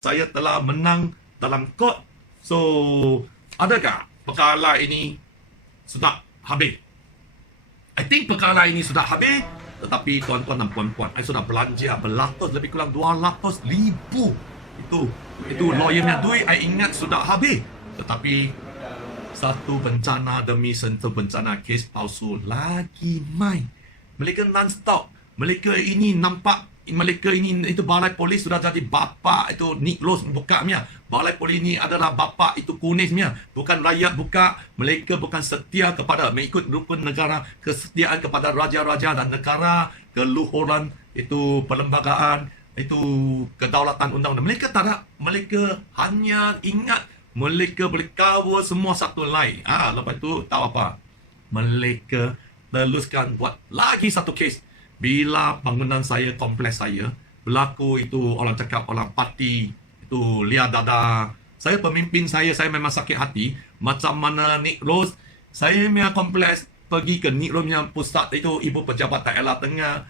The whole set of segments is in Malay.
saya telah menang dalam kod. So, adakah perkara ini sudah habis? I think perkara ini sudah habis. Tetapi tuan-tuan dan puan-puan, saya sudah belanja beratus, lebih kurang 200,000. Itu lawyernya duit, saya ingat sudah habis. Tetapi satu bencana demi satu bencana, kes palsu lagi main. Mereka non-stop. Mereka ini nampak, mereka ini itu balai polis sudah jadi bapa itu Nick Rose buka punya. Balai polis ini adalah bapa itu Kunis punya. Bukan rakyat buka. Mereka bukan setia kepada mengikut rukun negara, kesetiaan kepada raja-raja dan negara, keluhuran itu perlembagaan, itu kedaulatan undang-undang. Mereka tak ada. Mereka hanya ingat mereka boleh cover semua satu lain. Lepas itu tahu apa? Mereka teruskan buat lagi satu kes. Bila bangunan saya, kompleks saya, berlaku itu orang cakap, orang parti, itu liar dada. Saya pemimpin saya memang sakit hati. Macam mana Nick Rose, saya punya kompleks pergi ke Nick Rose punya pusat itu, ibu pejabat daerah tengah.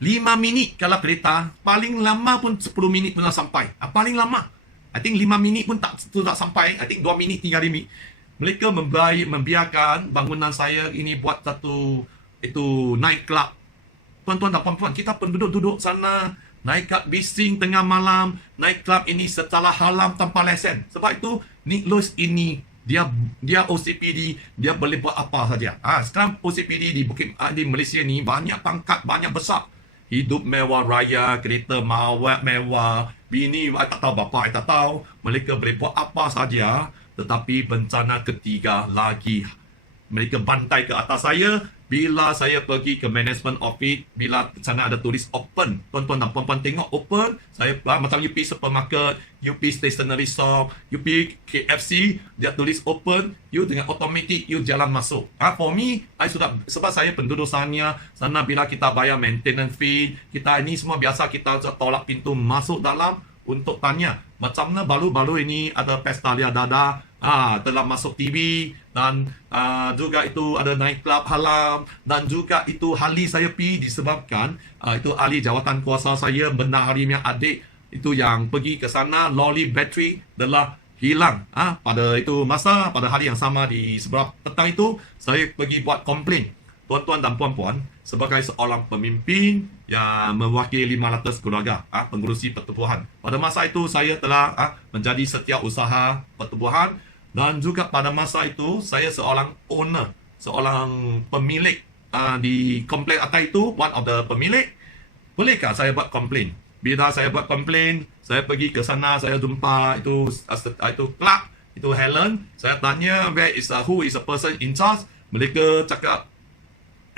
5 minit kalau kereta, paling lama pun 10 minit pun dah sampai. Paling lama. I think 5 minit pun tak sampai. I think 2 minit, 3 minit. Mereka membiarkan bangunan saya ini buat satu itu night club. Tuan-tuan dan puan-puan, kita penduduk duduk sana, night club bising tengah malam, night club ini secara haram tanpa lesen. Sebab itu, Nick Rose ini, dia OCPD, dia boleh buat apa saja. Sekarang OCPD di di Malaysia ni banyak pangkat, banyak besar. Hidup mewah raya, kereta mewah, bini, I tak tahu, bapa, I tak tahu. Mereka boleh buat apa saja, tetapi bencana ketiga lagi. Mereka bantai ke atas saya. Bila saya pergi ke management office, bila sana ada tulis open, tuan-tuan dan puan-puan tengok open, saya macam you pergi supermarket, you pergi stationery shop, you pergi KFC, dia tulis open, you dengan automatic you jalan masuk. For me, sebab saya penduduk sana bila kita bayar maintenance fee, kita ini semua biasa kita tolak pintu masuk dalam untuk tanya macam mana baru-baru ini ada pesta liar dada, telah masuk TV, dan juga itu ada night club haram, dan juga itu ahli saya pergi disebabkan itu ahli jawatan kuasa saya benar hari yang adik itu yang pergi ke sana, lori bateri telah hilang pada hari yang sama di sebelah petang itu saya pergi buat komplain. Tuan-tuan dan puan-puan, sebagai seorang pemimpin yang mewakili 500 keluarga pengurusi pertubuhan, pada masa itu saya telah menjadi setiausaha pertubuhan. Dan juga pada masa itu, saya seorang owner, seorang pemilik di kompleks atas itu, one of the pemilik. Bolehkah saya buat komplain? Bila saya buat komplain, saya pergi ke sana, saya jumpa itu Clark, itu Helen. Saya tanya, who is the person in charge? Mereka cakap,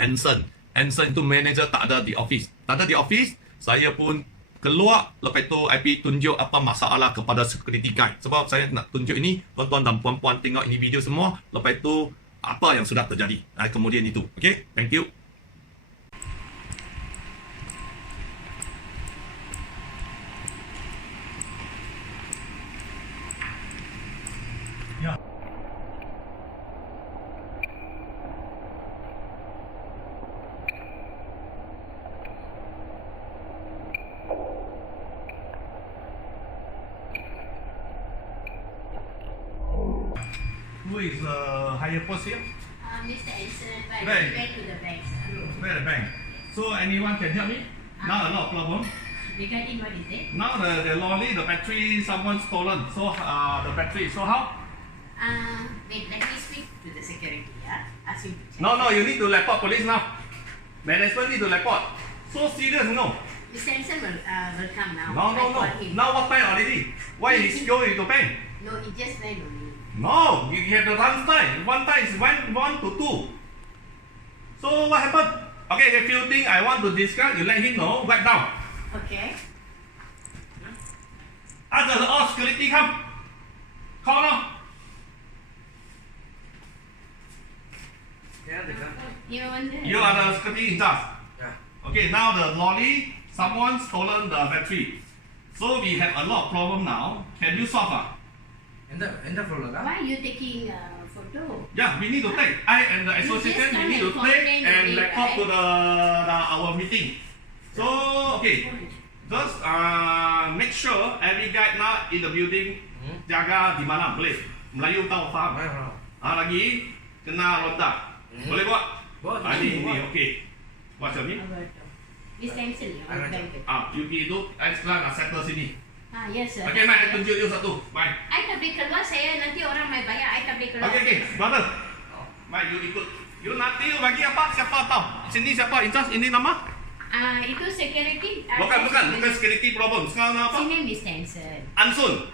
Anson. Anson itu manager, tak ada di office. Tak ada di office, saya pun keluar. Lepas itu I pergi tunjuk apa masalah kepada security guard. Sebab saya nak tunjuk ini, tuan-tuan dan puan-puan tengok ini video semua. Lepas itu apa yang sudah terjadi kemudian itu. Okay, thank you. Who is higher post here? Mr. Anson, but Right. he went to the bank, sir. Where the bank? So anyone can help me? Now a lot of problem. Regarding what is it? Now the lorry, the battery, someone stolen. So the battery. So how? Wait, let me speak to the security, yeah? Ask him to check. No, you need to report police now. Management need to report. So serious, no? Mr. Anson will come now. No. I call him. Now what time already? Why he's going to bank? No, he just went only. No, you have the run time. One time is 1 to 2. So what happened? Okay, if you think I want to discuss, you let him know. Write down. Okay. Ask the all security come. Call now. You wonder? You are the security in charge. Yeah. Okay, now the lorry, someone stolen the battery. So we have a lot of problem now. Can you solve? Enda floor lah. Why are you taking a photo? Yeah, we need to take. I and the association, we need to take and record to our meeting. So, okay. Just make sure every guide now in the building jaga di mana boleh. Melayu tahu faham. Lagi kena ronda. Boleh buat? Boleh. Ini okey. Macam ni. This stencil ya, on blanket. You pergi itu, sekarang nak settle sini. Yes sir. Okey, Mai, tunjuk you satu. Mai. I tak boleh keluar, saya nanti orang mai bayar, I tak boleh keluar. Okey, brother. Mai, you ikut. You nanti you bagi apa? Siapa tahu? Sini siapa? In charge ini nama? Itu security. Bukan security problem. Sekarang nama apa? Sini Miss Stencil. Ansun.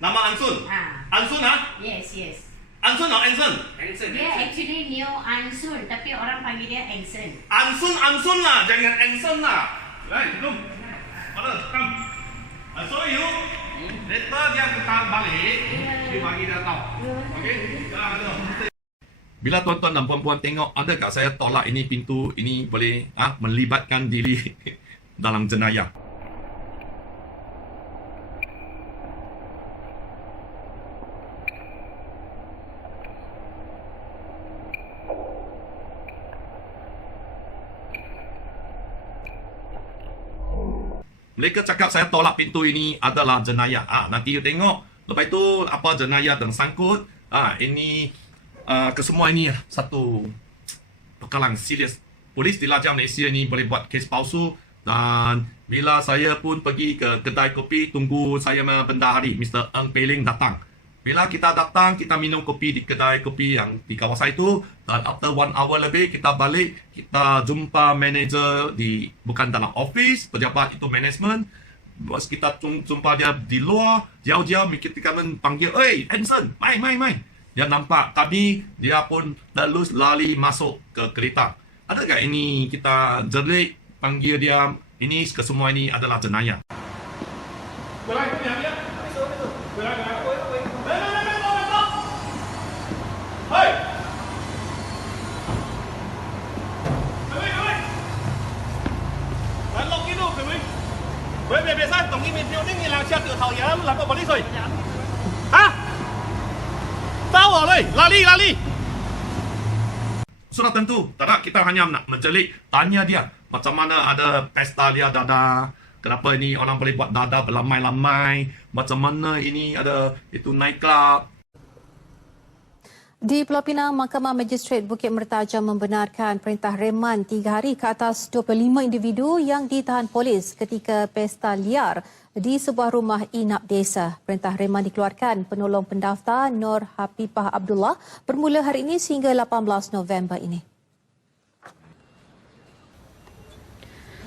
Nama Ansun. Ansun Yes. Ansun atau Anson? Dia actually Neo Ansun, tapi orang panggil dia Anson. Ansun lah, jangan Anson lah. Right, belum. Brother, come. I saw you. Later dia akan balik. Dia bagi dia tahu. Okey? Bila tuan-tuan dan puan-puan tengok, adakah saya tolak ini pintu, ini boleh melibatkan diri dalam jenayah. Mereka cakap saya tolak pintu ini adalah jenayah. Nanti you tengok. Lepas itu apa jenayah dan sangkut. Ini kesemua ini satu perkara serius. Polis di Raja Malaysia ni boleh buat kes palsu. Dan bila saya pun pergi ke kedai kopi, tunggu saya bendahari Mr. Ng Pei-Ling datang. Bila kita datang, kita minum kopi di kedai kopi yang di kawasan itu. Dan after 1 hour lebih, kita balik. Kita jumpa manager bukan dalam office, pejabat itu management. Bos kita jumpa dia di luar, jauh-jauh kita panggil, "Hey, Hanson, mai." Dia nampak kami, dia pun terus lari masuk ke kereta. Adakah ini kita jerit, panggil dia, ini kesemua ini adalah jenayah. Lari! Sudah tentu, tak kita hanya nak menjelik, tanya dia macam mana ada pesta dia dada, kenapa ini orang boleh buat dada berlamai-lamai, macam mana ini ada itu nightclub. Di Pulau Pinang, Mahkamah Magistrate Bukit Mertajam membenarkan perintah reman 3 hari ke atas 25 individu yang ditahan polis ketika pesta liar di sebuah rumah inap desa. Perintah reman dikeluarkan penolong pendaftar Nur Hapipah Abdullah bermula hari ini sehingga 18 November ini.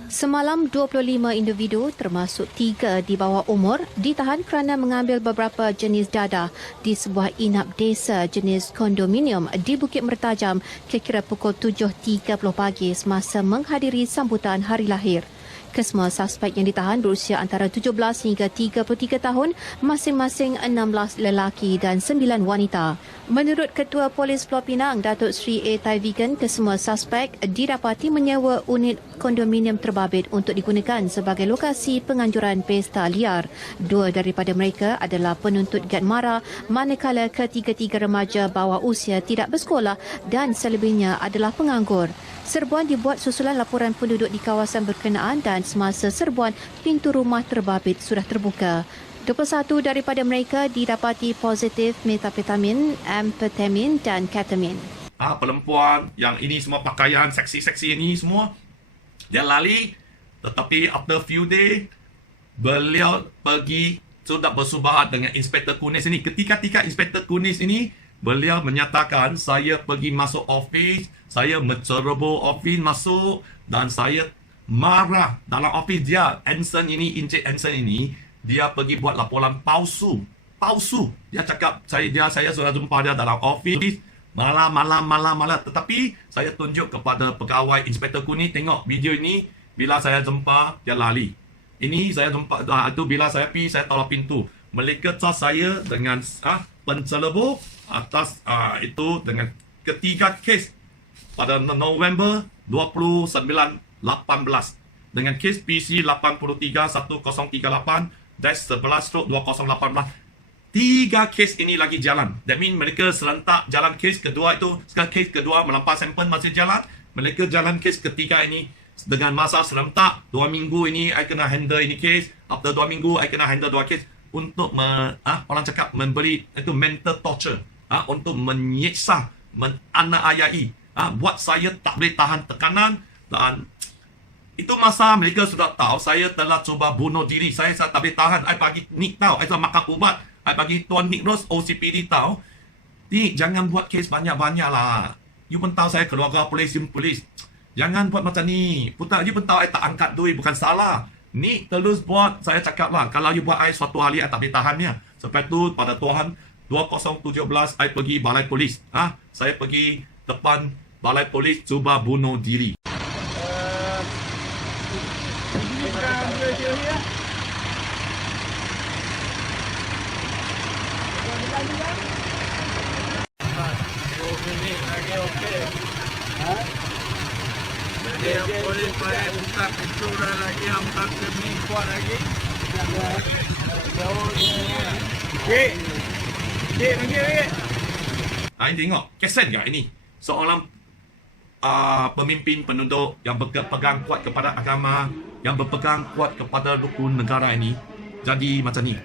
Semalam 25 individu termasuk 3 di bawah umur ditahan kerana mengambil beberapa jenis dada di sebuah inap desa jenis kondominium di Bukit Mertajam kira-kira pukul 7.30 pagi semasa menghadiri sambutan hari lahir. Kesemua suspek yang ditahan berusia antara 17 hingga 33 tahun, masing-masing 16 lelaki dan 9 wanita. Menurut Ketua Polis Pulau Pinang, Datuk Seri A. Taivigan, kesemua suspek didapati menyewa unit kondominium terbabit untuk digunakan sebagai lokasi penganjuran pesta liar. 2 daripada mereka adalah penuntut gad mara, manakala ketiga-tiga remaja bawah usia tidak bersekolah dan selebihnya adalah penganggur. Serbuan dibuat susulan laporan penduduk di kawasan berkenaan dan semasa serbuan, pintu rumah terbabit sudah terbuka. 21 daripada mereka didapati positif metafetamin, amfetamin dan ketamin. Perempuan yang ini semua pakaian seksi-seksi ini semua, dia lari. Tetapi after few day, beliau pergi sudah bersubahat dengan Inspektor Kunis ini. Ketika Inspektor Kunis ini, beliau menyatakan saya pergi masuk office, saya menceroboh office masuk dan saya marah dalam office dia. Anson ini, Encik Anson ini, dia pergi buat laporan palsu. Dia cakap saya sudah jumpa dia dalam office malam. Tetapi saya tunjuk kepada pegawai Inspektor Kunis, tengok video ini, bila saya jumpa dia lari. Ini saya jumpa itu bila saya pergi, saya tolak pintu. Mereka charge saya dengan penceroboh atas itu dengan ketiga kes pada November 29-18 dengan kes PC 83-1038-11/2018. 3 kes ini lagi jalan. That means mereka serentak jalan kes kedua itu. Sekarang kes kedua melampau sampel masih jalan. Mereka jalan kes ketiga ini dengan masa serentak 2 minggu ini I kena handle ini case, after 2 minggu I kena handle 2 case untuk orang cakap memberi itu mental torture, untuk menyiksa, menganiayai, buat saya tak boleh tahan tekanan. Dan itu masa mereka sudah tahu saya telah cuba bunuh diri. Saya tak boleh tahan. I bagi Nick tahu, I telah makan ubat. I bagi Tuan Nick Rose OCPD tahu, Nick jangan buat kes banyak-banyak lah. You pun tahu saya keluarga polis, jangan buat macam ni. You pun tahu I tak angkat duit, bukan salah. Nick terus buat, saya cakap lah, kalau you buat I suatu hari I tak boleh tahannya. Sebab tu pada Tuhan 2017 I pergi balai polis. Saya pergi depan balai polis cuba bunuh diri. Ini tengok, kesen tak ini? Seorang pemimpin penduduk yang berpegang kuat kepada agama, yang berpegang kuat kepada rukun negara ini, jadi macam ni.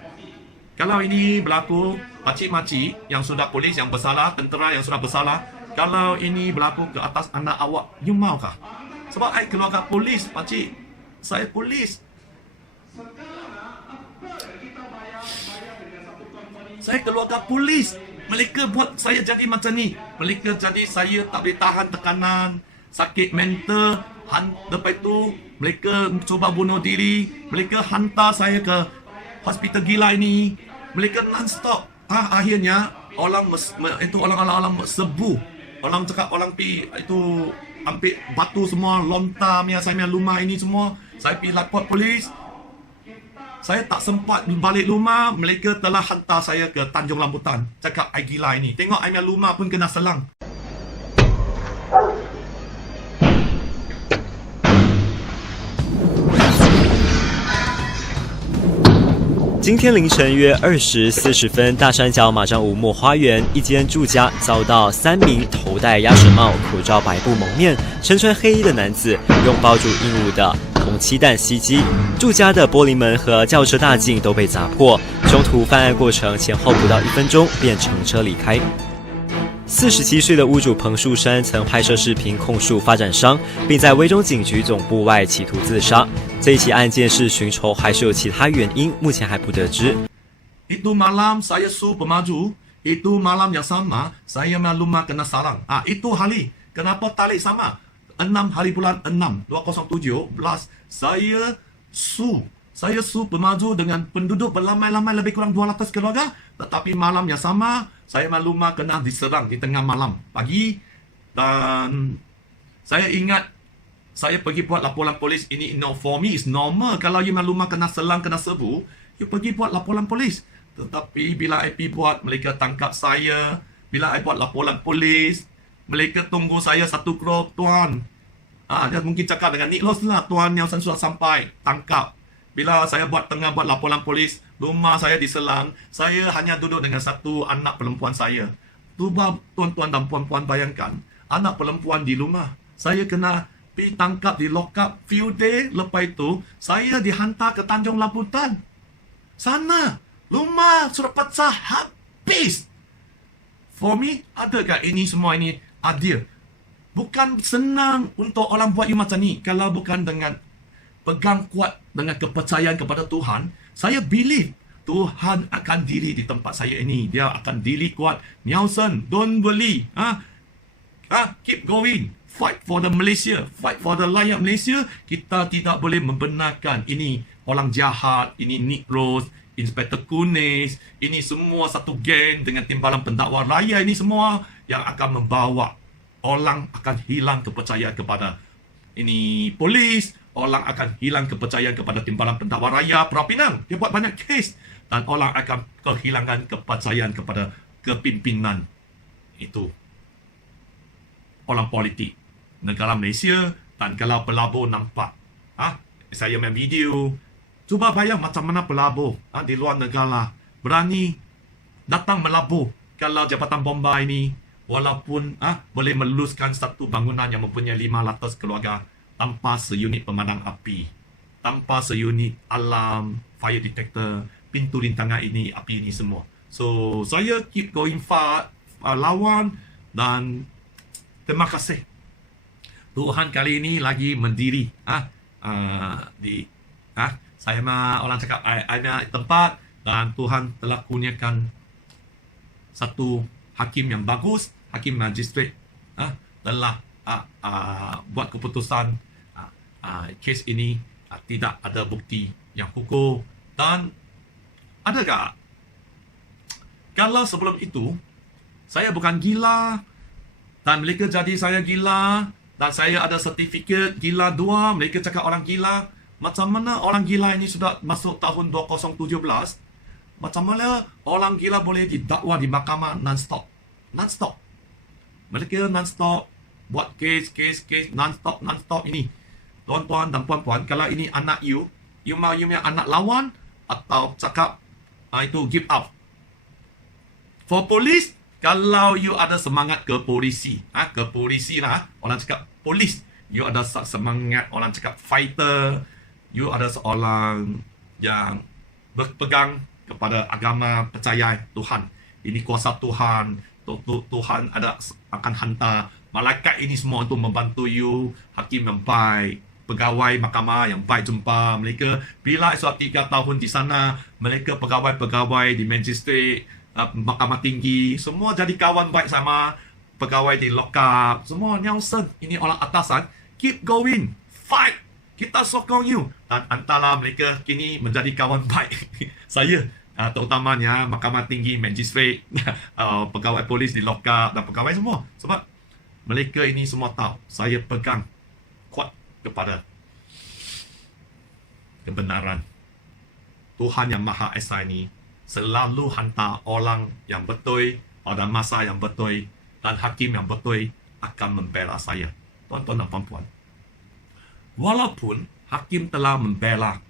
Kalau ini berlaku, makcik-makcik yang sudah polis yang bersalah, tentera yang sudah bersalah, kalau ini berlaku ke atas anak awak, you maukah? Sebab I keluarga polis, pakcik. Saya polis. Saya keluarga polis. Mereka buat saya jadi macam ni. Mereka jadi saya tak boleh tahan tekanan, sakit mental. Lepas itu, mereka cuba bunuh diri. Mereka hantar saya ke hospital gila ini. Mereka non-stop. Akhirnya, orang sebu. Orang cakap, orang pi itu ambil batu semua, lontar saya punya rumah ini semua. Saya pergi lapor polis. Saya tak sempat balik rumah. Mereka telah hantar saya ke Tanjung Rambutan. Cakap, I gila ini. Tengok, I punya rumah pun kena selang. 今天凌晨约20时40分，大山脚马张五墨花园一间住家遭到3名头戴鸭舌帽、口罩白布蒙面、身穿黑衣的男子用包住硬物的红漆弹袭击，住家的玻璃门和轿车大镜都被砸破。凶徒犯案过程前后不到1分钟便乘车离开。47岁的屋主彭树山曾拍摄视频控诉发展商，并在威中警局总部外企图自杀。这一起案件是寻仇还是有其他原因，目前还不得知。Itu malam saya su pemaju, itu malam yang sama saya maklumah kena sarang. Itu hari. Kenapa tarik sama? 6 hari bulan 6 2017 saya su pemaju dengan penduduk berlamai-lamai lebih kurang 200 keluarga, tetapi malam yang sama saya maklumah kena diserang di tengah malam pagi. Dan saya ingat saya pergi buat laporan polis. Ini for me is normal. Kalau you maklumah kena selang, kena serbu, you pergi buat laporan polis. Tetapi bila I pergi buat, mereka tangkap saya. Bila I buat laporan polis, mereka tunggu saya 1 krop, tuan. Dia mungkin cakap dengan Nick Rose lah, tuan yang sudah sampai, tangkap. Bila saya tengah buat laporan polis, rumah saya diselang, saya hanya duduk dengan 1 anak perempuan saya. Cuba tuan-tuan dan puan-puan bayangkan, anak perempuan di rumah. Saya kena pergi tangkap di lock up few day. Lepas itu, saya dihantar ke Tanjung Rambutan. Sana, rumah sudah pecah habis. For me, adakah ini semua ini adil? Bukan senang untuk orang buat you macam ni. Kalau bukan dengan pegang kuat dengan kepercayaan kepada Tuhan, saya believe Tuhan akan diri di tempat saya ini. Dia akan diri kuat. Nelson, don't worry. Keep going. Fight for the Malaysia. Fight for the rakyat Malaysia. Kita tidak boleh membenarkan ini orang jahat. Ini Nick Rose, Inspektor Kunis. Ini semua satu geng dengan timbalan pendakwa raya. Ini semua yang akan membawa orang akan hilang kepercayaan kepada ini polis. Orang akan hilang kepercayaan kepada timbalan pendakwa raya Pulau Pinang. Dia buat banyak kes. Dan orang akan kehilangan kepercayaan kepada kepimpinan itu. Orang politik negara Malaysia. Dan kalau pelabur nampak, saya main video, cuba bayang macam mana pelabur di luar negara berani datang melabur. Kalau Jabatan Bombay ini walaupun boleh meluluskan satu bangunan yang mempunyai 500 keluarga, tanpa seunit pemadam api, tanpa seunit alarm fire detector, pintu rintangan ini, api ini semua. So saya keep going far, lawan, dan terima kasih Tuhan kali ini lagi mendiri saya mah orang cakap ada tempat, dan Tuhan telah kurniakan satu hakim yang bagus, hakim magistrat telah buat keputusan kes ini tidak ada bukti yang kukuh. Dan adakah kalau sebelum itu saya bukan gila dan mereka jadi saya gila, dan saya ada sertifikat gila 2, mereka cakap orang gila. Macam mana orang gila ini sudah masuk tahun 2017? Macam mana orang gila boleh didakwa di mahkamah non-stop? Non-stop. Mereka non-stop buat kes non-stop ini. Tuan-tuan dan puan-puan, kalau ini anak you punya anak lawan atau cakap itu give up. For police, kalau you ada semangat ke polisi lah, orang cakap polis, you ada semangat, orang cakap fighter, you ada seorang yang berpegang kepada agama, percaya Tuhan. Ini kuasa Tuhan. Tuhan akan hantar malaikat ini semua untuk membantu you, hakim yang baik, pegawai mahkamah yang baik jumpa mereka. Bila esok 3 tahun di sana, mereka pegawai-pegawai di magistrat, mahkamah tinggi, semua jadi kawan baik sama pegawai di lock-up, semua Nelson, ini orang atasan, keep going, fight, kita sokong you. Dan antara mereka kini menjadi kawan baik saya, terutamanya mahkamah tinggi, magistrat, pegawai polis di lock-up dan pegawai semua. Sebab mereka ini semua tahu saya pegang kuat kepada kebenaran. Tuhan yang Maha Esa ini selalu hantar orang yang betul pada masa yang betul, dan hakim yang betul akan membela saya. Tuan-tuan dan puan-puan, walaupun hakim telah membela,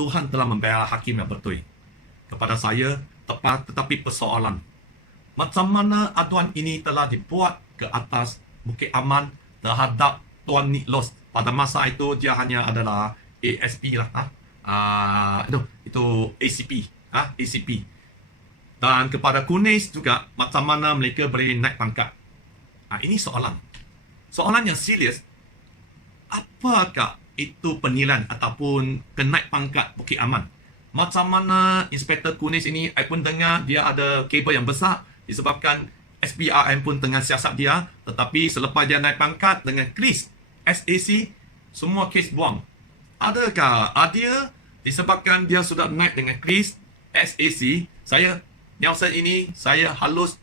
Tuhan telah membela hakim yang betul kepada saya, tetapi persoalan macam mana aduan ini telah dibuat ke atas Bukit Aman terhadap Tuan Niklos. Pada masa itu dia hanya adalah ASP lah, itu ACP, ACP. Dan kepada Kunis juga, macam mana mereka boleh naik pangkat. Ini soalan yang serius. Apakah itu penilaian ataupun kenaik pangkat Bukit Aman? Macam mana Inspektor Kunis ini, saya pun dengar dia ada kabel yang besar disebabkan SPRM pun tengah siasat dia, tetapi selepas dia naik pangkat dengan Chris SAC, semua kes buang. Adakah dia disebabkan dia sudah naik dengan Chris SAC, saya Nelson ini, saya halus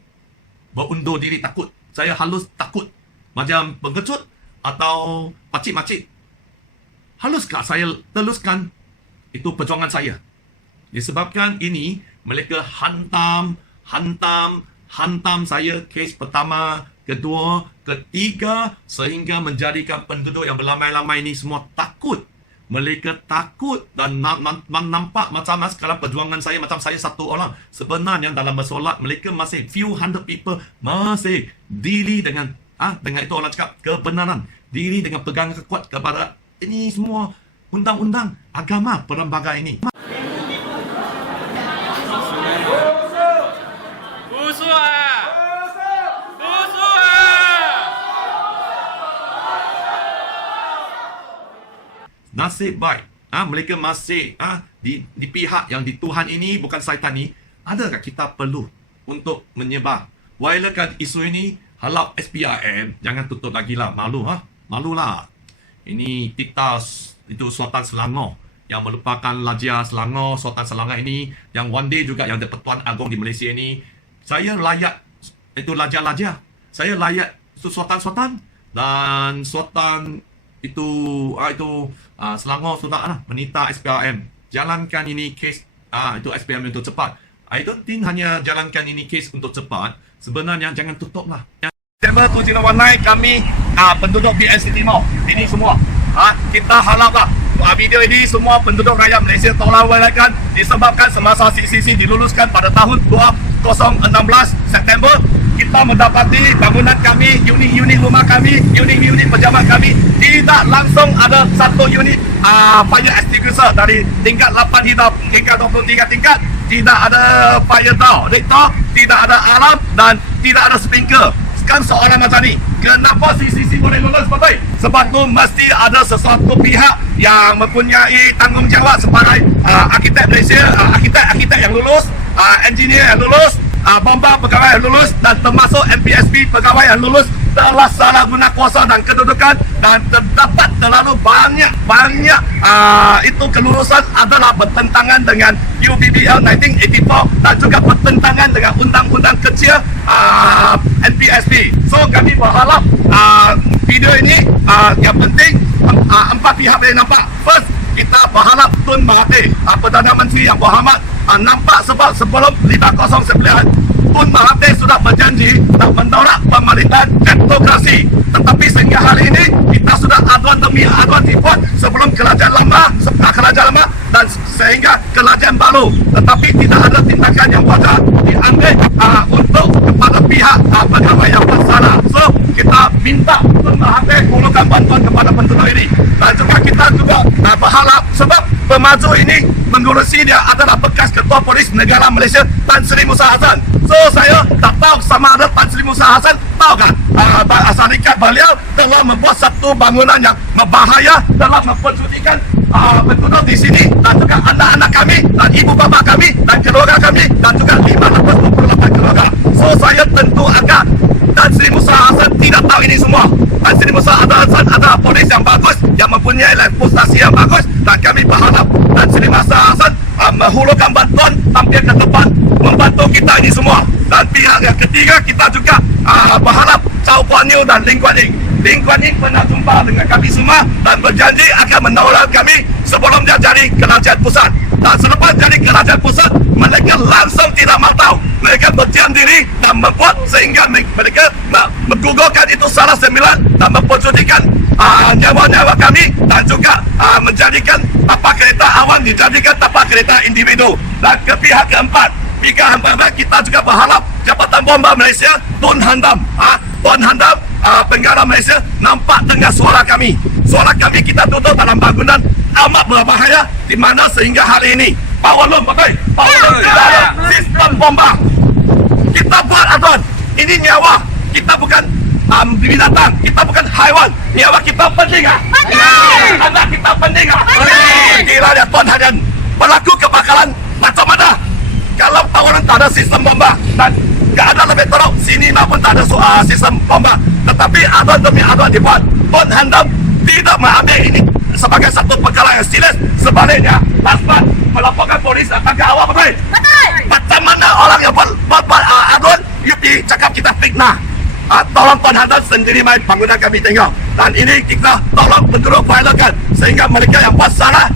berundur diri takut. Saya halus takut macam pengecut atau pacik-macik. Haluskah saya teruskan itu perjuangan saya? Disebabkan ini mereka hantam saya kes pertama, kedua, ketiga, sehingga menjadikan penduduk yang berlamai-lamai ini semua takut. Mereka takut dan nampak macam sekarang perjuangan saya macam saya satu orang. Sebenarnya dalam bersolat mereka masih few hundred people masih diri dengan itu orang cakap kebenaran, diri dengan pegangan kuat kepada ini semua undang-undang agama perlembagaan ini. Nasib baik, mereka masih di pihak yang di Tuhan ini, bukan syaitan ini. Adakah kita perlu untuk menyebar wiralkan isu ini? Harap SPRM jangan tutup lagi lah, malulah. Ini kita itu Sultan Selangor yang merupakan Raja Selangor, Sultan Selangor ini yang one day juga yang Pertuan Agong di Malaysia ini. Saya layak itu raja-raja, saya layak itu sultan-sultan, dan sultan itu Selangor sudah menita SPRM jalankan ini kes itu SPRM untuk cepat. I don't think hanya jalankan ini kes untuk cepat, sebenarnya jangan tutuplah. September 2019 kami penduduk BNC Timur ini semua kita haraplah video ini semua penduduk rakyat Malaysia tolong walakan disebabkan semasa CCC diluluskan pada tahun 2016 September, kita mendapati bangunan kami, unit-unit rumah kami, unit-unit pejabat kami tidak langsung ada satu unit fire extinguisher dari tingkat 8 hingga tingkat 23 tingkat. Tidak ada fire door, tidak ada alarm dan tidak ada sprinkler. Sekarang soalan macam ni, kenapa CCC boleh lulus betul? Sebab tu mesti ada sesuatu pihak yang mempunyai tanggungjawab sebagai arkitek Malaysia, arkitek yang lulus, engineer yang lulus, bomba pegawai yang lulus dan termasuk MPSP pegawai yang lulus telah salah guna kuasa dan kedudukan dan terdapat terlalu banyak itu kelulusan adalah bertentangan dengan UBBL 1984 dan juga bertentangan dengan undang-undang kecil NPSP. So kami berharap video ini yang penting empat pihak boleh nampak. First, kita berharap Tun Mahathir, Perdana Menteri Yang Berhormat, nampak sebab sebelum 509 Tun Mahathir sudah berjanji nak mendorong pemerintahan kleptokrasi. Tetapi sehingga hari ini kita sudah aduan demi aduan dibuat sebelum kerajaan lama dan sehingga kerajaan baru. Tetapi tidak ada tindakan yang wajar diambil untuk kepada pihak pegawai yang bersalah. So kita minta Tun Mahathir mulakan bantuan kepada penduduk ini. Dan juga kita juga berharap sebab pemaju ini mengurusi dia adalah bekas Ketua Polis Negara Malaysia Tan Sri Musa Hassan. So saya tak tahu sama ada Tan Sri Musa Hassan tahu kan syarikat beliau telah membuat satu bangunan yang berbahaya, telah memperjudikan penduduk di sini dan juga anak-anak kami dan ibu bapa kami dan keluarga kami dan juga 528 keluarga. So saya tentu agak Tan Sri Musa Hassan tidak tahu ini semua. Tan Sri Musa Hassan adalah polis yang bagus, yang mempunyai reputasi yang bagus dan kami berharap Tan Sri Musa Hassan menghulurkan bantuan tampil ke depan membantu kita ini semua. Dan pihak yang ketiga kita juga berharap Chow Kuan Yew dan Lim Kuan Ing. Lim Kuan Ing pernah jumpa dengan kami semua dan berjanji akan menolong kami sebelum dia jadi kerajaan pusat. Dan selepas jadi kerajaan pusat, mereka langsung tidak mau tahu. Mereka berdiam diri dan membuat sehingga mereka menggugurkan itu salah sembilan dan memperjudikan nyawa-nyawa kami dan juga menjadikan tapak kereta awan dijadikan tapak kereta individu. Dan ke pihak keempat, kita juga berharap Jabatan Bomba Malaysia Tun Handam Penggara Malaysia nampak dengar suara kami. Suara kami kita duduk dalam bangunan amat berbahaya di mana sehingga hari ini power loom tidak ada sistem bomba. Kita buat aturan. Ini nyawa kita bukan binatang, kita bukan haiwan. Nyawa kita penting anak kita penting Gila dia Tuan Hadian pelaku kebakaran macam mana kalau tawaran tak ada sistem bomba dan tak ada lebih teruk sini pun tak ada sistem bomba. Tetapi aduan demi aduan dibuat. Tun Handam tidak mengambil ini sebagai satu perkara yang serius. Sebaliknya Tasman melaporkan polis datang ke awal. Betul? Macam mana orang yang buat aduan cakap kita fitnah. Tolong Tun Handam sendiri main bangunan kami tengok. Dan ini kita tolong penduduk violakan sehingga mereka yang buat salah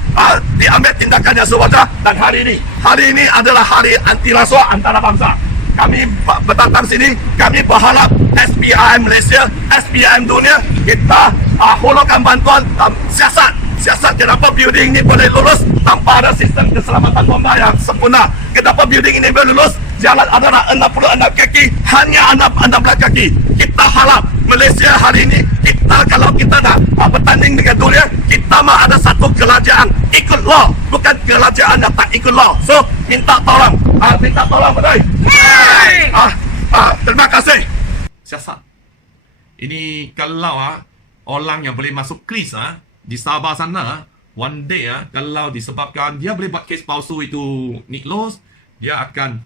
diambil tindakan yang sewajar. Dan hari ini adalah hari anti rasuah antara bangsa. Kami berdatang sini, kami berharap SPIM Malaysia, SPIM dunia, kita hulurkan bantuan siasat kenapa building ini boleh lulus tanpa ada sistem keselamatan bomba yang sempurna. Kenapa building ini boleh lulus, jalan adalah 66 kaki, hanya 16 kaki. Kita harap Malaysia hari ini, kalau kita nak bertanding dengan dunia, kita mah ada satu kerajaan ikut law, bukan kerajaan yang tak ikut law. So, minta tolong betul. Terima kasih. Siasat. Ini kalau orang yang boleh masuk kris di Sabah sana, one day kalau disebabkan dia boleh buat kes palsu itu Nick Laws, dia akan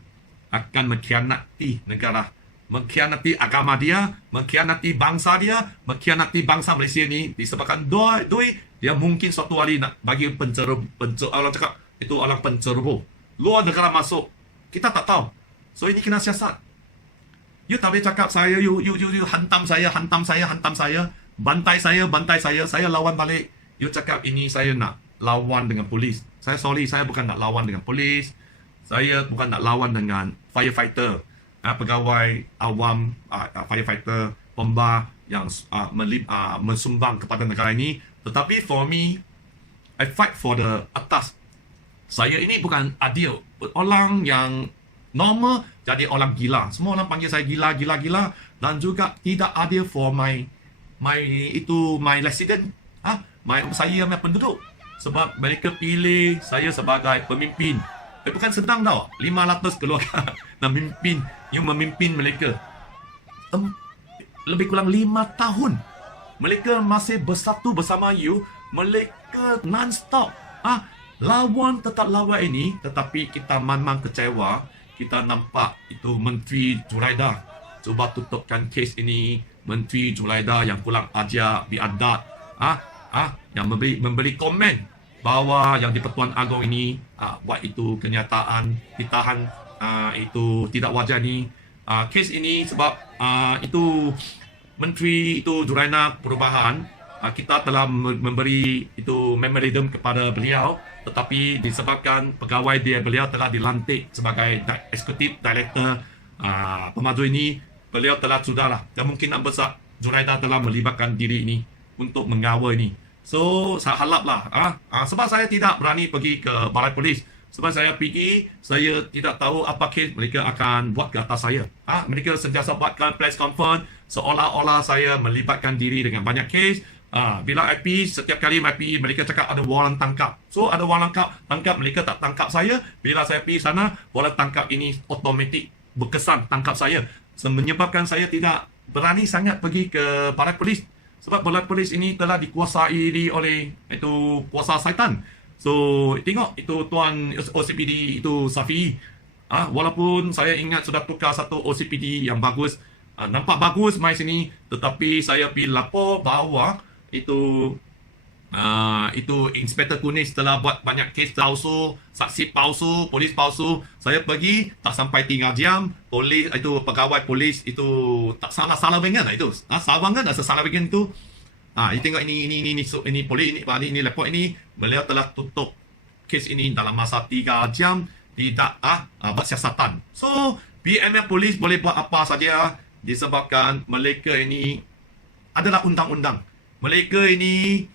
mengkhianati negara, mengkhianati agama dia, mengkhianati bangsa dia, mengkhianati bangsa Malaysia ni disebabkan duit. Dia mungkin suatu hari nak bagi orang cakap itu orang penceroboh luar negara masuk, kita tak tahu. So ini kena siasat. You tak boleh cakap saya, you hantam saya, bantai saya, saya lawan balik. You cakap ini saya nak lawan dengan polis. Saya sorry, saya bukan nak lawan dengan polis. Saya bukan nak lawan dengan firefighter, pegawai awam, firefighter, bomba yang mensumbang kepada negara ini. Tetapi for me, I fight for the atas. Saya ini bukan adil. Orang yang normal jadi orang gila. Semua orang panggil saya gila. Dan juga tidak adil for my resident. Saya penduduk. Sebab mereka pilih saya sebagai pemimpin. Bukan sedang tau. 500 keluarga nak memimpin mereka. Lebih kurang 5 tahun. Mereka masih bersatu bersama you. Mereka non-stop. Lawan tetap lawan ini, tetapi kita memang kecewa. Kita nampak itu Menteri Zuraida cuba tutupkan kes ini. Menteri Zuraida yang kurang ajar, biadab, yang memberi komen bahawa yang di Pertuan Agong ini buat itu kenyataan ditahan itu tidak wajar ni. Kes ini sebab itu Menteri itu Zuraida Perubahan, kita telah memberi itu memorandum kepada beliau, tetapi disebabkan pegawai beliau telah dilantik sebagai Executive Director pemaju ini, beliau telah sudahlah dan mungkin besar Zuraida telah melibatkan diri ini untuk mengawal ini. So saya haraplah sebab saya tidak berani pergi ke balai polis. Sebab saya pergi, saya tidak tahu apa kes mereka akan buat ke atas saya. Mereka sentiasa buatkan press conference seolah-olah saya melibatkan diri dengan banyak kes. Bila I pergi, setiap kali I pergi, mereka cakap ada waran tangkap. So ada waran tangkap, mereka tak tangkap saya. Bila saya pergi sana, waran tangkap ini otomatik berkesan tangkap saya. Menyebabkan saya tidak berani sangat pergi ke balai polis. Sebab balai polis ini telah dikuasai oleh itu kuasa syaitan. So tengok itu tuan OCPD itu Safi. Walaupun saya ingat sudah tukar satu OCPD yang bagus, nampak bagus mai sini, tetapi saya pergi lapor bahawa itu Inspektor Kunis telah buat banyak kes palsu, saksi palsu, polis palsu. Saya pergi tak sampai 3 jam, polis itu pegawai polis itu tak salah banget itu. Salah banget salah bagian itu. Tengok ini polis ini lapor ini, beliau telah tutup kes ini dalam masa 3 jam, tidak buat siasatan. So PMM polis boleh buat apa saja disebabkan mereka ini adalah undang-undang. Mereka ini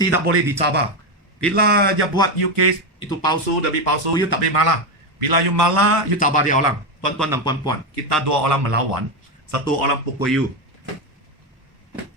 tidak boleh dicabar. Bila dia buat you case itu palsu, demi palsu, you tak boleh malah. Bila you malah, you cabar dia orang. Tuan-tuan dan puan-puan, kita 2 orang melawan, 1 orang pukul you.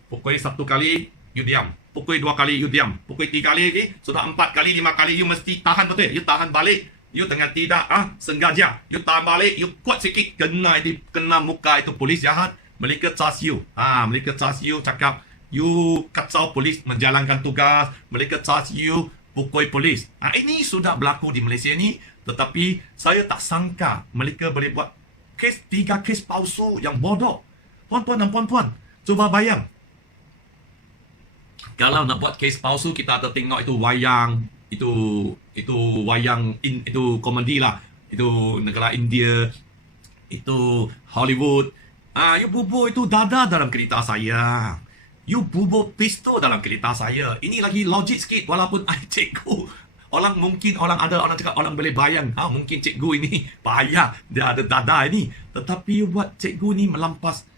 Pukul 1 kali, you diam. Pukul 2 kali, you diam. Pukul 3 kali lagi, sudah 4 kali, 5 kali, you mesti tahan betul. You tahan balik. You dengan tidak sengaja. You tahan balik, you kuat sikit, kena muka itu polis jahat. Mereka charge you. Mereka charge you, cakap, you kacau polis menjalankan tugas. Mereka charge you, pukul polis. Ini sudah berlaku di Malaysia ni. Tetapi saya tak sangka mereka boleh buat 3 kes palsu yang bodoh. Puan-puan dan puan-puan, cuba bayang. Kalau nak buat kes palsu, kita ada tengok itu wayang, itu wayang itu komedi lah, itu negara India, itu Hollywood. You bubur itu dada dalam kereta saya. You bubur pistol dalam kereta saya. Ini lagi logik sikit walaupun I cikgu. Orang cakap orang boleh bayang. Mungkin cikgu ini bahaya, dia ada dada ini. Tetapi buat cikgu ni melampas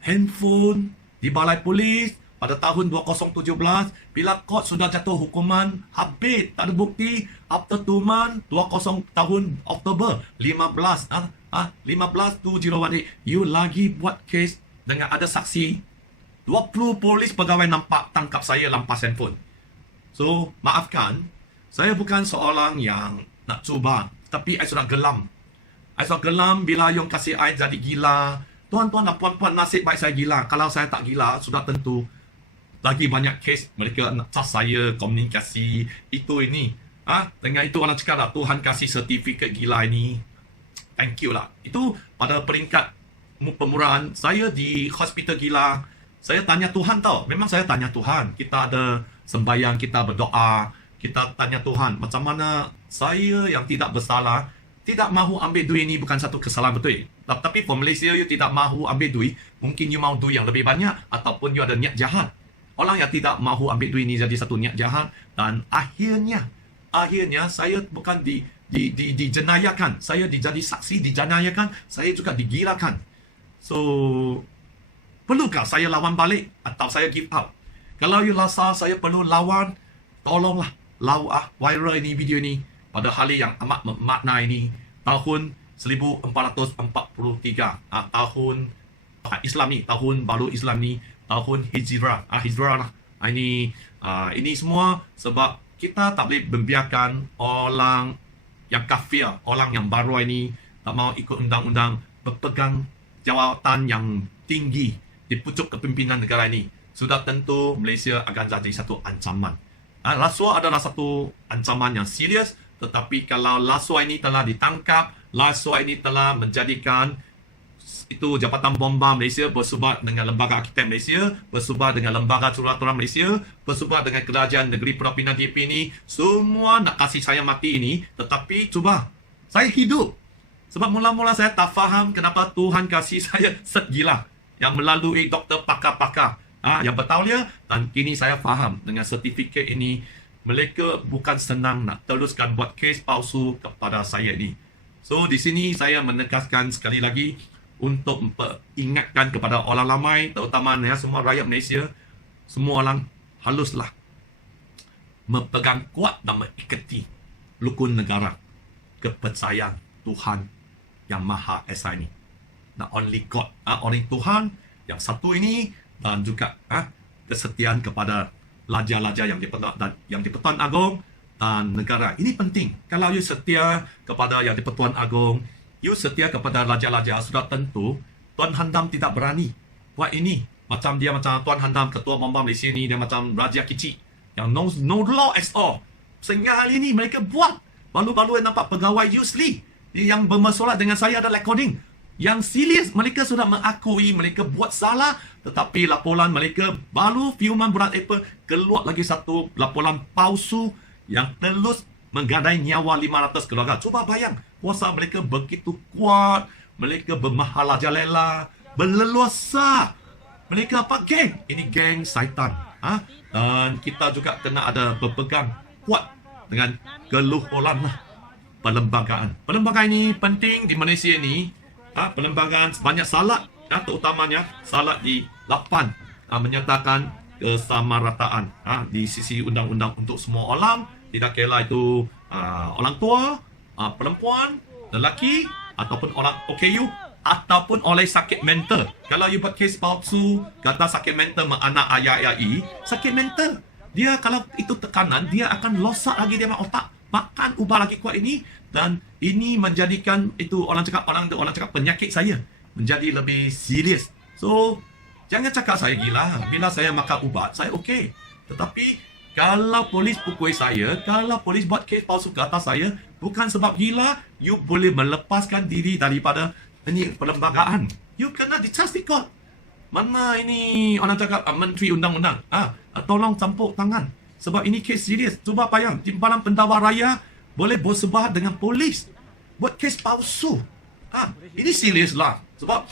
handphone di balai polis pada tahun 2017, bila court sudah jatuh hukuman, habis, tak ada bukti. After 2 months, 20 tahun Oktober 15, 15/2018, you lagi buat kes dengan ada saksi. 20 polis pegawai nampak tangkap saya lampas handphone. So, maafkan, saya bukan seorang yang nak cuba, tapi I sudah gelam. I sudah gelam bila yang kasih I jadi gila. Tuan-tuan dan puan-puan, nasib baik saya gila. Kalau saya tak gila, sudah tentu lagi banyak kes mereka nak charge saya komunikasi itu ini. Dengan itu orang cakap lah, Tuhan kasih sertifikat gila ini. Thank you lah. Itu pada peringkat pemurahan saya di hospital gila. Saya tanya Tuhan tau. Memang saya tanya Tuhan. Kita ada sembahyang, kita berdoa. Kita tanya Tuhan, macam mana saya yang tidak bersalah, tidak mahu ambil duit ini bukan satu kesalahan betul. Tapi for Malaysia, you tidak mahu ambil duit. Mungkin you mahu duit yang lebih banyak. Ataupun you ada niat jahat. Orang yang tidak mahu ambil duit ini jadi satu niat jahat. Dan akhirnya saya bukan dijenayakan. Saya dijadi saksi, dijenayakan. Saya juga digilakan. So, perlukah saya lawan balik atau saya give up? Kalau you rasa saya perlu lawan, tolonglah viral ini video ini pada hari yang amat makna ini, tahun 1443, tahun Islam ni, tahun baru Islam ni, tahun Hijrah, Hijrah lah. Ini semua sebab kita tak boleh membiarkan orang yang kafir, orang yang baru ini tak mau ikut undang-undang, berpegang jawatan yang tinggi di pucuk kepimpinan negara ini. Sudah tentu Malaysia akan jadi satu ancaman. Rasuah adalah satu ancaman yang serius, tetapi kalau rasuah ini telah ditangkap, rasuah ini telah menjadikan itu Jabatan Bomba Malaysia bersubat dengan Lembaga Arkitek Malaysia, bersubat dengan Lembaga Suraturan Malaysia, bersubat dengan Kerajaan Negeri Perpimpinan DAP ini, semua nak kasih saya mati ini. Tetapi cuba, saya hidup. Sebab mula-mula saya tak faham kenapa Tuhan kasih saya set gila yang melalui doktor pakar-pakar yang bertauliah, dan kini saya faham dengan sertifikat ini, mereka bukan senang nak teruskan buat kes palsu kepada saya ni. So di sini saya menegaskan sekali lagi untuk ingatkan kepada orang ramai, terutama semua rakyat Malaysia, semua orang haluslah berpegang kuat dan mengikuti rukun negara, kepercayaan Tuhan yang Maha Esa ini. Not only God, only Tuhan yang satu ini, dan juga kesetiaan kepada raja-raja yang di-Pertuan Agong dan negara. Ini penting. Kalau you setia kepada yang di-Pertuan Agong, you setia kepada raja-raja, sudah tentu Tuan Handam tidak berani buat ini. Macam Tuan Handam, Ketua Bomba Malaysia ni, dia macam raja kecil yang no law at all. Sehingga hari ini mereka buat. Baru-baru yang nampak pegawai Yusli yang bermasalah dengan saya ada recording. Yang serius, mereka sudah mengakui mereka buat salah, tetapi laporan mereka baru firman bulan April keluar lagi satu laporan palsu yang terus menggadai nyawa 500 keluarga. Cuba bayang, kuasa mereka begitu kuat, mereka bermahala jalela, berleluasa. Mereka apa? Geng. Ini geng syaitan. Dan kita juga kena ada berpegang kuat dengan keluhuran perlembagaan. Perlembagaan ini penting di Malaysia ini. Perlembagaan banyak salat, terutamanya salat di 8 menyatakan kesamarataan di sisi undang-undang untuk semua orang. Tidak kira itu orang tua, perempuan, lelaki, ataupun orang OKU, ataupun oleh sakit mental. Kalau you buat kes palsu, kata sakit mental anak ayah-ayah, sakit mental. Dia kalau itu tekanan, dia akan losak lagi dia otak. Makan ubah lagi kuat ini, dan ini menjadikan itu orang cakap penyakit saya menjadi lebih serius. So, jangan cakap saya gila. Bila saya makan ubat, saya okey. Tetapi kalau polis pukul saya, kalau polis buat kes palsu ke atas saya, bukan sebab gila, you boleh melepaskan diri daripada ini perlembagaan. You kena di-charge di court. Mana ini orang cakap Menteri Undang-Undang, tolong campur tangan. Sebab ini kes serius. Cuba bayang, Timbalan Pendakwa Raya boleh berseberangan dengan polis buat kes palsu. Ini serius lah. Sebab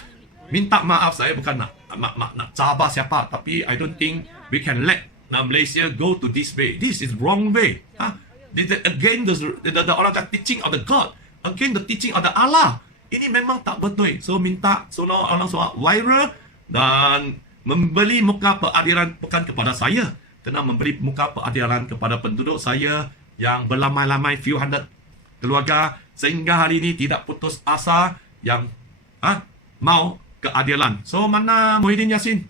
minta maaf, saya bukan nak cabar siapa, tapi I don't think we can let Malaysia go to this way. This is wrong way. Again, the orang teaching of the God, again the teaching of the Allah. Ini memang tak betul. So minta orang soal viral dan memberi muka peradilan bukan kepada saya, kena memberi muka peradilan kepada penduduk saya yang berlamai-lamai few hundred keluarga, sehingga hari ini tidak putus asa yang mau keadilan. So mana Muhyiddin Yassin,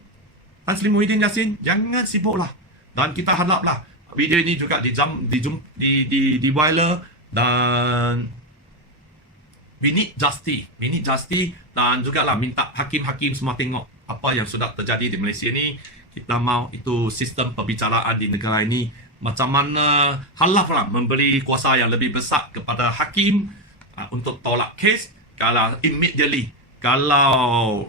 Tan Sri Muhyiddin Yassin, jangan sibuklah. Dan kita haraplah video ini juga di viral, dan we need justice, dan juga lah minta hakim-hakim semua tengok apa yang sudah terjadi di Malaysia ni. Kita mau itu sistem perbicaraan di negara ini macam mana halaflah memberi kuasa yang lebih besar kepada hakim untuk tolak kes kalau immediately, kalau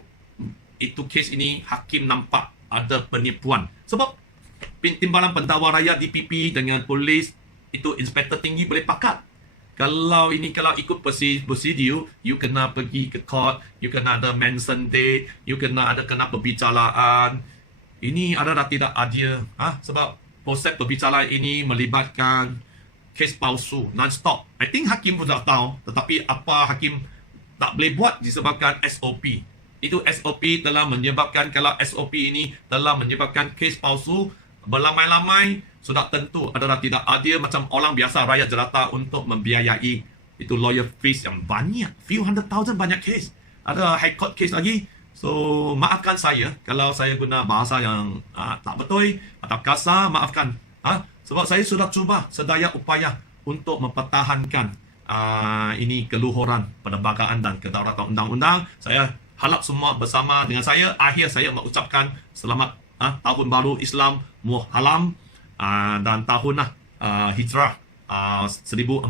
itu kes ini hakim nampak ada penipuan. Sebab Timbalan Pendakwa Raya DPP dengan polis itu inspektor tinggi boleh pakat. Kalau ikut prosedur, you kena pergi ke court, you kena ada mention date, you kena perbicaraan. Ini adalah tidak adil. Sebab proses perbicaraan ini melibatkan kes palsu non-stop. I think hakim pun dah tahu, tetapi apa hakim tak boleh buat disebabkan SOP. Itu SOP telah menyebabkan, kalau SOP ini telah menyebabkan kes palsu berlamai-lamai, sudah tentu adalah tidak adil macam orang biasa rakyat jelata untuk membiayai itu lawyer fees yang banyak, few hundred thousand, banyak case. Ada high court case lagi. So maafkan saya kalau saya guna bahasa yang tak betul atau kasar, maafkan. Sebab saya sudah cuba sedaya upaya untuk mempertahankan ini keluhuran perlembagaan dan kedaulatan undang-undang. Saya harap semua bersama dengan saya. Akhir saya mengucapkan selamat tahun baru Islam Muharram dan tahun Hijrah 1443.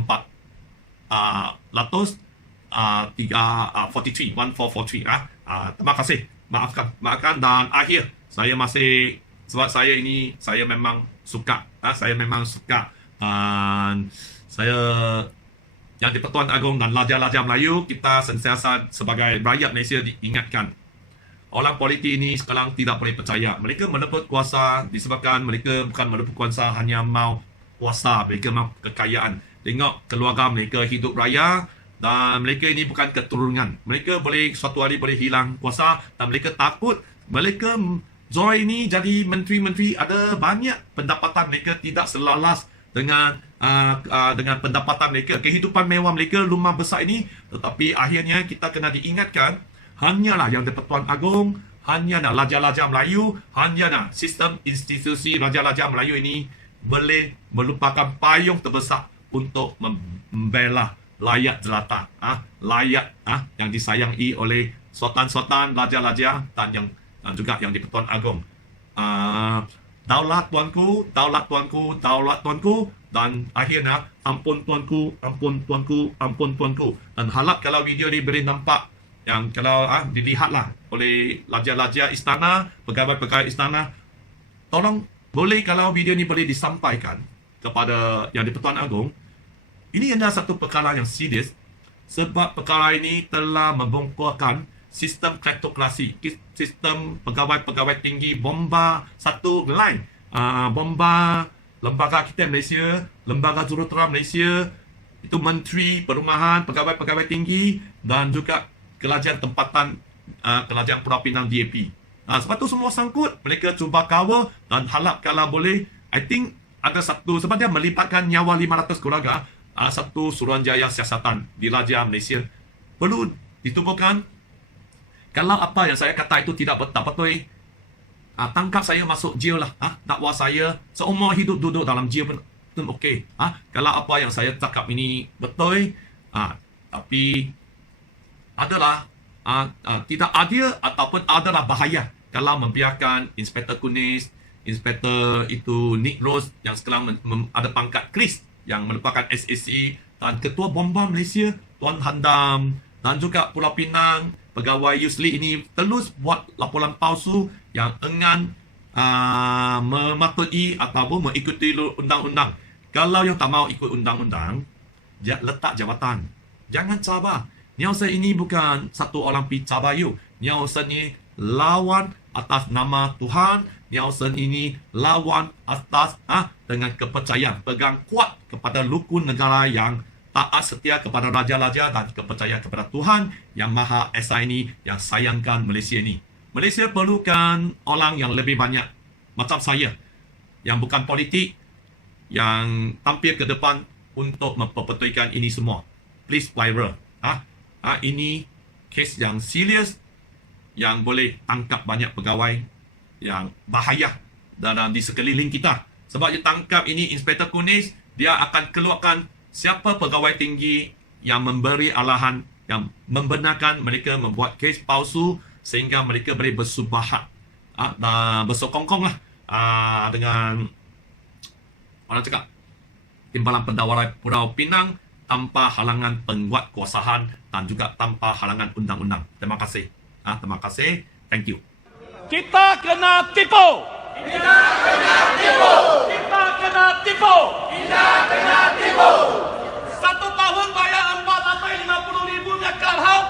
Terima kasih. Maafkan dan akhir saya masih, sebab saya memang suka, saya memang suka saya yang di-Pertuan Agong dan Raja-Raja Melayu, kita sentiasa sebagai rakyat Malaysia diingatkan. Orang politik ini sekarang tidak boleh percaya. Mereka merebut kuasa disebabkan mereka bukan merebut kuasa hanya mau kuasa, mereka mau kekayaan. Tengok keluarga mereka hidup raya dan mereka ini bukan keturunan. Mereka boleh suatu hari boleh hilang kuasa dan mereka takut. Mereka join ini jadi menteri-menteri, ada banyak pendapatan mereka tidak selaras dengan pendapatan mereka, kehidupan mewah mereka, rumah besar ini. Tetapi akhirnya kita kena diingatkan, hanyalah yang di-Pertuan Agong, hanyalah Raja-Raja Melayu, hanyalah sistem institusi Raja-Raja Melayu ini boleh merupakan payung terbesar untuk membela layak jelata, layak yang disayangi oleh sultan-sultan, raja-raja dan juga yang di-Pertuan Agong. Daulat tuanku, daulat tuanku, daulat tuanku, dan akhirnya ampun tuanku, ampun tuanku, ampun tuanku. Dan harap kalau video ini boleh nampak, yang kalau dilihatlah oleh raja-raja istana, pegawai-pegawai istana, tolong boleh kalau video ini boleh disampaikan kepada yang di-Pertuan Agong. Ini adalah satu perkara yang serius sebab perkara ini telah membongkarkan sistem kleptokrasi, sistem pegawai-pegawai tinggi bomba satu line, bomba lembaga kita Malaysia, lembaga jurutera Malaysia, itu menteri perumahan, pegawai-pegawai tinggi dan juga kerajaan tempatan, kerajaan Pulau Pinang DAP. Sebab tu semua sangkut, mereka cuba cover dan harap kalau boleh, I think ada satu, sebab dia melibatkan nyawa 500 keluarga, satu Suruhanjaya Siasatan di Raja Malaysia perlu ditubuhkan. Kalau apa yang saya kata itu tidak betul, tangkap saya masuk jail lah. Dakwa saya seumur hidup duduk dalam jail pun okey. Kalau apa yang saya cakap ini betul, tapi adalah tidak adil ataupun adalah bahaya kalau membiarkan Inspektor Kunis, Inspektor itu Nick Rose yang sekarang ada pangkat Chris yang merupakan SAC dan Ketua Bomba Malaysia Tuan Handam dan juga Pulau Pinang pegawai Yusli ini terus buat laporan palsu yang enggan mematuhi ataupun mengikuti undang-undang. Kalau yang tak mau ikut undang-undang, letak jabatan. Jangan cabar. Nielsen ini bukan satu orang pergi cabar you. Nielsen ini lawan atas nama Tuhan. Nielsen ini lawan atas dengan kepercayaan. Pegang kuat kepada rukun negara yang taat setia kepada raja-raja dan kepercayaan kepada Tuhan yang Maha Esa ini, yang sayangkan Malaysia ini. Malaysia perlukan orang yang lebih banyak macam saya, yang bukan politik, yang tampil ke depan untuk memperbetulan ini semua. Please viral. Ini kes yang serius yang boleh tangkap banyak pegawai yang bahaya dalam di sekeliling kita. Sebab dia tangkap ini Inspektor Kunis, dia akan keluarkan siapa pegawai tinggi yang memberi arahan, yang membenarkan mereka membuat kes palsu sehingga mereka boleh bersubahat dan bersokongkong lah dengan orang cakap Timbalan Pendahara Pulau Pinang tanpa halangan penguatkuasaan dan juga tanpa halangan undang-undang. Terima kasih. Terima kasih. Thank you. Kita kena tipu. Kita kena tipu. Kita kena tipu. Kita kena tipu. 1 tahun bayar 450,000 nyakal hal.